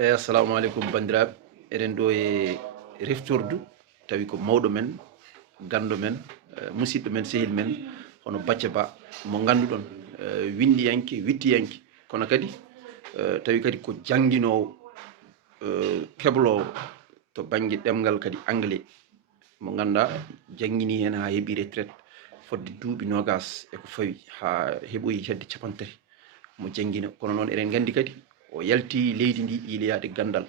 Assalamu alaikum bandiraɓe, eɗen ɗo e reftordu tawi ko mawɗo men, ganndo men, musidɗo men, sehil men hono Bathie Ba mo ngannduɗon windiyanke wittiyanke kono kadi tawi kadi ko jannginowo keɓlowo to baŋnge ɗemngal kadi anglais mo ngannduɗa janngini heen haa heɓi retraite fodde duuɓi nogas eko fawi haa heɓoyi hedde capantati mo janngina kono noon eɗen nganndi kadi o yalti leydi ndi yiiloyaade ganndal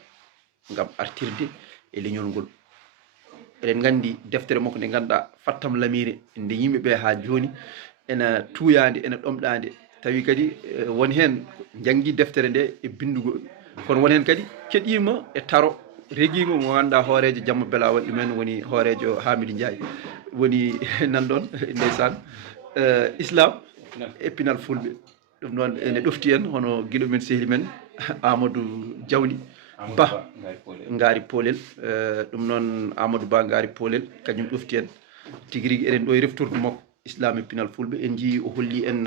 ngam artirde e leñol ngol. eɗen nganndi deftere makko nde ngannduɗa Fattam Lamire nde yimɓe ɓe haa jooni ena tuuyande ena ɗomɗande tawi kadi won heen janngi deftere nde e bindugol kono won heen kadi keɗima e taro reguima mo ngannduɗa hoorejo Jamma Bela waɗi ɗumen woni hoorejo Hamidou Ndiaye woni nanɗon ndeysan islam e pinal fulɓe. ɗum noon ene ɗofti en hono guiɗo men sehli men Amadou Diawli Ba Ngari Polel. ɗum noon Amadou Ba Ngari Polel kañum ɗofti en tigui rigui eɗen ɗo e reftordu makko islam e pinal fulɓe. en jii o holli en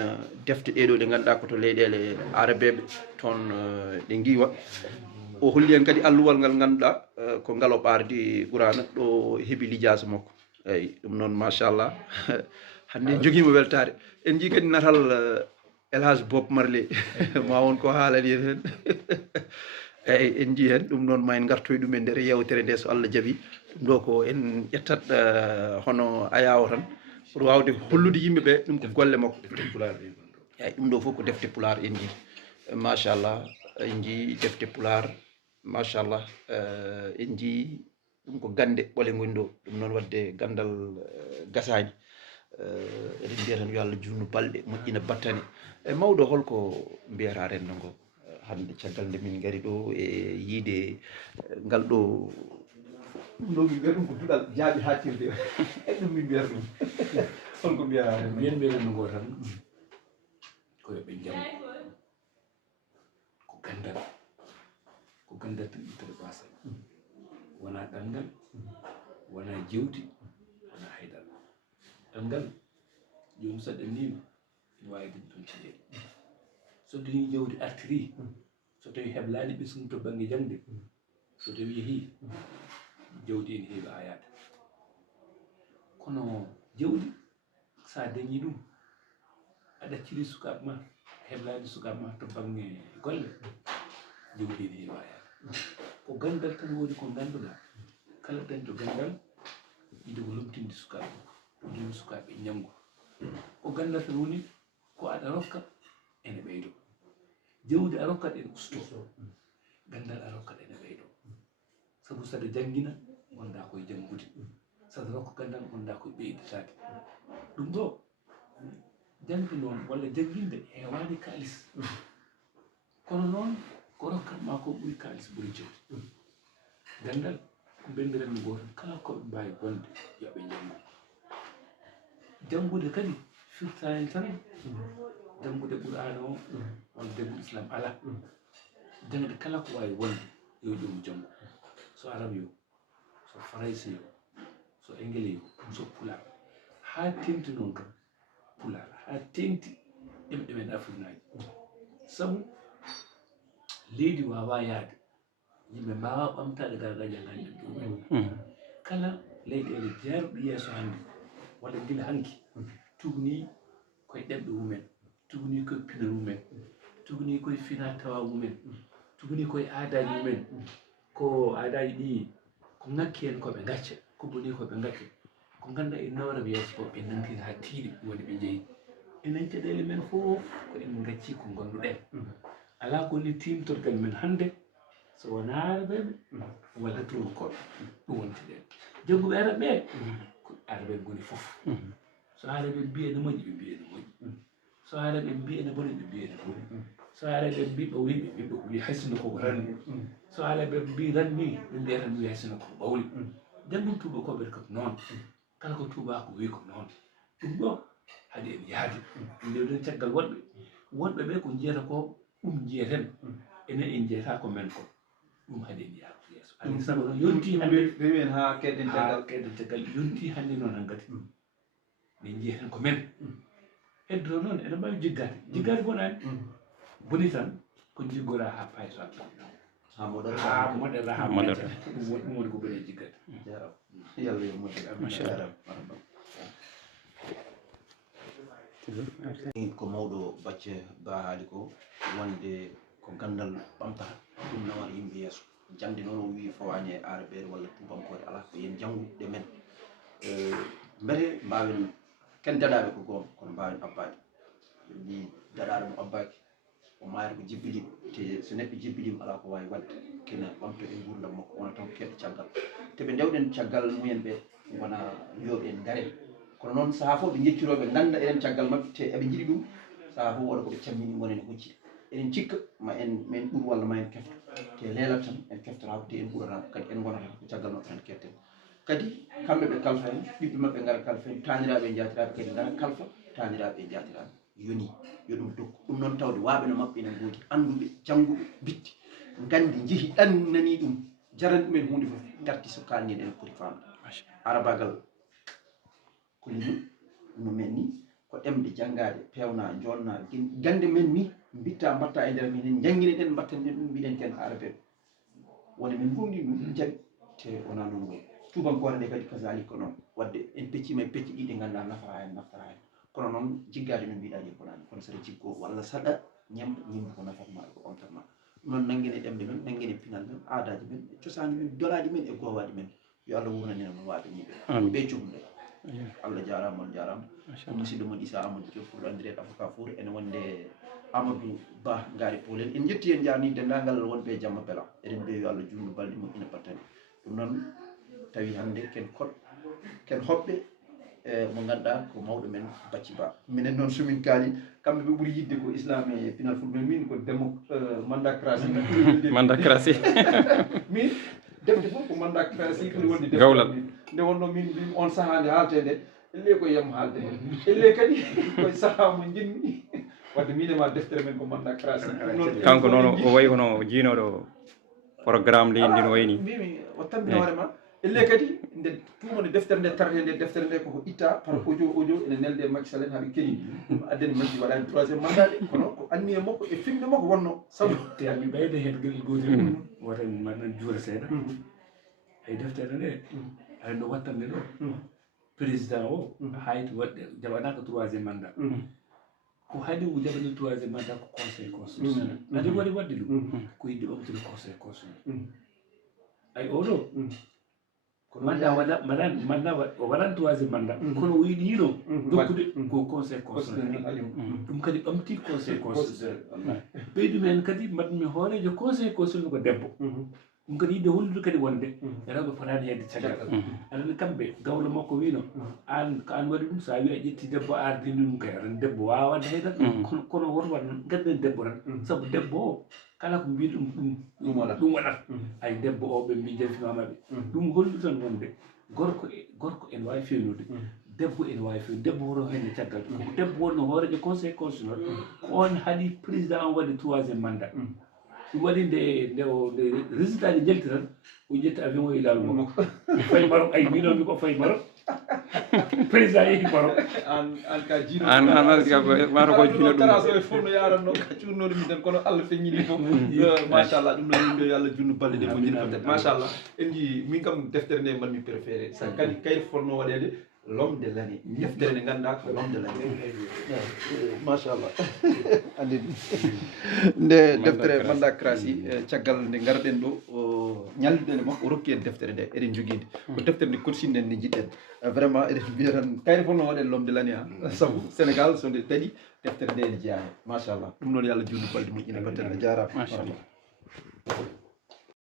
defte ɗeɗo ɗe ngannduɗa koto leyɗele arabeɓe toon ɗe giwa. o holli en kadi alluwal ngal ngannduɗa ko ngal o ɓardi ɓurana ɗo heeɓi lijasa makko. eyyi ɗum noon machallah hande joguima weltare. en jii kadi natal Elhadj Bob Marley ma wonko haalani en hen eyyi en jii hen ɗum noon ma en gartoy ɗum e nder yewtere nde so Allah jaaɓi. ɗum ɗo ko en ƴettat hono ayawo tan pour wawde hollude yimɓeɓe ɗum ko golle makko. eyyi ɗum ɗo foof ko defte pular en jii machallah. en jii defte pular machallah. en jii ɗum ko gande ɓole goni ɗo. ɗum noon wadde gandal gasani. eɗen mbiya tan yo Allah junnu balɗe moƴƴina battane. e mawɗo holko mbiyata rendo ngo hande caggal nde min gari ɗo e yiide ngal ɗo ɗum ɗo min mbiyata ɗum ko duɗal jaaɓi hattirde e ɗum min mbiyata ɗum holko mbiyata rendo mbiyen mbi rendo ngo tan ko yoɓe jaam ko gandal tan ittere basal wona ɗanngal wona jewti wona haydara. ɗanngal jomum so ɗannima ene wawi dañi toon caɗele. so dañi jawdi artiri so tawi heblani ɓesgu to banggue jangde so tawi yeehi jawdi ene heewi ayade. kono jawdi sa dañi ɗum a ɗacciri sukaɓe ma heblani sukaɓe ma to banggue golle jawdi ene heewi ayade. ko gandal tan woni ko ganduɗa kala dañɗo gandal yiide ko lomtinde sukaɓe joni sukaɓe ñamgo. ko gandal tan woni ko aɗa rokka ene ɓeydo. jawdi a rokkat ene usto, gandal a rokkat ene ɓeydo. sabu saɗa janggina gonɗa koye janggude, saɗa rokka gandal gonɗa koye ɓeyditade. ɗum ɗo jangde noon walla jangginde hewani kalis. kono noon ko rokkatma ko ɓuuri kalis ɓuuri jawdi. gandal ko bendiranmi goto kala koɓe mbawi bonde yoɓe janggu. janggude kadi firtani tan janggude Qur'ana o walla janggude islam ala. jangde kala ko wawi wonde yo jomum janggu. so arabe yo, so français yo, so anglais yo, so pular ha tengti noon kam pular ha tengti ɗemɗe men Afrique naji. saabu leydi wawa yaade yimɓe mbawa ɓamtade gargajiya ganɗen ɗumen. kala leyɗele jaruɗe yeeso hande walla guila hanki tugni koye ɗemɗe mumen, tugni koye pinal mumen, tugni koye fina tawa mumen, tugni koye aadaji mumen. ko aadaji ɗi ko ngakki hen koɓe gacca, ko boni koɓe gacca, ko ganduɗa en nawra yeeso ko ɓe nantiri ha tiiɗi woni ɓe jeeyi. enen caɗele men foof ko en gacci ko ganduɗen. ala ko ni timtorgal men hande so wona arabeɓe walla tubakoɓe ɗum woni caɗele. jagguɓe arabe ɓe ko arabeɓe goni foof. so arabe mbi ene moƴƴi ɓe mbi ene moƴƴi, so arabe mbi ene boni ɓe mbi ene boni, so arabe mbi ɓe wi ɓe mbi ɓe wi haysino koko ranni, so arabe mbi ranni ɓe mbiya tan wi haysino koko ɓawli. janggum tubakoɓe kam noon, kala ko tubako wi ko noon. ɗum ɗo haade en yaadi en jewden caggal wonɓe ɓe ko jiyata ko ɗum jiyaten enen en jeyata ko men ko ɗum haade en yaadu yeeso. alay saago noon yonti hande rewi en ha keɗen caggal yonti hande noon hankkadi min jiyeten ko men. heddoro noon ene mbawi jiggade bonani boni tan ko jiggora ha pay so Allah. moɗere ha Moɗere. ɗum woni ko ɓeɗe jiggata yalla yo moƴƴi amin Machallah. jarama ko mawɗo bacce ba haali ko wonde ko gandal ɓamtata ɗum nawata yimɓe yeeso jangde noon o wi fawani e araɓere walla tubankore ala ko yen jannguɗe men mbete mbawen ken daɗaɓe ko goon kono mbawen abbade ni daɗaɗo mo abbaki o mayata ko jibbiliɗo te so neɗɗo jibbilima ala ko wawi wadde kene ɓamto e gurdam makko wona tan keɗɗo caggal teɓe dewɗen caggal mumen ɓe gona wiyoɓe en gaare kono noon saaha fof ɓe jecciroɓe ganda enen caggal mabɓe te eɓe jiiɗi ɗum saaha fof waɗa koɓe cammini gonen hoccide eɗen cikka ma en ɓuur walla ma en kefto te leelat tan en keftotako te en ɓuuratako kadi en gonata ko caggal mabɓe tan ketten kadi kamɓe ɓe kalfa en ɓiɓɓe mabɓe gara kalfa en taniraɓe e jatiraɓe kadi gara kalfa taniraɓe e jatiraɓe yoni yo ɗum dokku ɗum noon tawde waaɓe no mabɓe ene goodi anduɓe jangguɓe bitti gandi jeehi ɗannani ɗum jarani ɗumen hunde fof garti so kalni en poti famde arabagal ko limu no men ni ko ɗemde janggade pewna jonna gande men ni bitta mbatta e nder minen jangguine ɗen mbatten ɗen ɗum mbiɗen ken arabe woni min gomni ɗum jaɓi te wona noon woni tubankore nde kadi kazalika noon wadde en peccima e pecce ɗi ɗe ganduɗa nafara hen naftara hen kono noon jiggade no mbiɗa ni konani kono saɗa jiggo walla saɗa ñamda ñimdu ko nafatma e ko ontatma ɗum noon nanguene ɗemde men nanguene pinal men aadaji men cosani men dolaji men e gowaji men yo Allah wurnanina no waɓe ñiɓe ɓe cuhumde Allah jarama on jarama musidɗo mon Issa Amadou Diop pour andirede avocat four ene wonde Amadou Ba Ngari Polen en jetti en jarni dendagal wonɓe Jamma Bela eɗen mbiya yo Allah junnu balɗe moƴƴina battane ɗum noon tawi hande ken hoɓɓe mo ganduɗa ko mawɗo men Bacci Ba minen noon somin kaali kamɓe ɓe ɓuuri yidde ko islam e pinal fulɓe min ko mandacratie mandacratie min defte fof ko mandacratie ɓuuri wonde defte gawlal nde wonno min mbimi on saaha nde haalte nde elle koye yam haalde elle kadi koye saaha mo jinmi wadde min e ma deftere men ko mandacratie kanko noon o wayi hono jiinoɗo programme leydi no wayni mbimi o tampina hoorema elle kadi nde tumone deftere nde tarte nde deftere nde koko itta par audio ene nelde Macky Sall en haaɓe keñi ɗum addani makki waɗani troisiéme mandat de kono ko anni e makko e finde makko wonno sabu te ami ɓeyde hen guel gotel woten mbaɗen juura seeɗa ay deftere nde hay no wattande ɗo président o hayti waɗde jaɓanaka troisiéme mandat ko haɗi o jaɓani troisiéme mandat ko conseil constitutionnel adi waɗi wadde ɗum ko yidde ɓamtude conseil constitutionnel ay oɗo mandat o waɗani troisiéme mandat kono o yiɗi yino dokkude ko conseil constitutionnel ɗum kadi ɓamti conseil constitutionnel ɓeyɗum hen kadi mbaɗmi hoorejo conseil constitutionnel ko debbo ɗum kadi yidde hollude kadi wonde rewɓe fotani hedde caggal aɗani kamɓe gawlo makko wino an ko an waɗi ɗum sa wi a ƴetti debbo ardini ɗum kay aɗani debbo wawa wadde haydara kono woto wat noon ganden debbo tan saabu debbo o kala ko mbiɗa ɗum waɗat ay debbo o ɓe mbi jafimamaɓe ɗum hollude tan wonde gorko ene wawi fewnude debbo ene wawi fewnude debbo woto henne caggal ko debbo wonno hoorejo conseil constitutionnel ko on haaɗi président o waɗi troisiéme mandat ɗum waɗi nde résultat ji jalti tan o ƴetti avion o e laamu makko fayi Maroc ay mbiɗo mbi ko fayi Maroc président yeehi Maroc an ka jiino an mata ko jiino ɗum trace o e fof no yaranno ka cuurnoɗo min tan kono Allah feññini fof machallah ɗum noon yimɓe yo Allah junnu balle ɗe moƴƴina peut-être machallah en jii min kam deftere nde mbanmi préféré sa kadi kayit fonno waɗede l'homme de l'année deftere nde ganduɗa ko l'homme de l'année machallah andi nde deftere mandacratie caggal nde garɗen ɗo ñalliɗen e makko o rokki en deftere nde eɗen joguide ko deftere nde cotisinɗen nde jiɗɗen vraiment eɗen mbiya tan kayre fof no waɗen l'homme de l'année ha saabu Sénégal so nde taɗi deftere nde ene jeeya hen machallah ɗum noon yo Allah junnu balɗe moƴƴina batten a jarama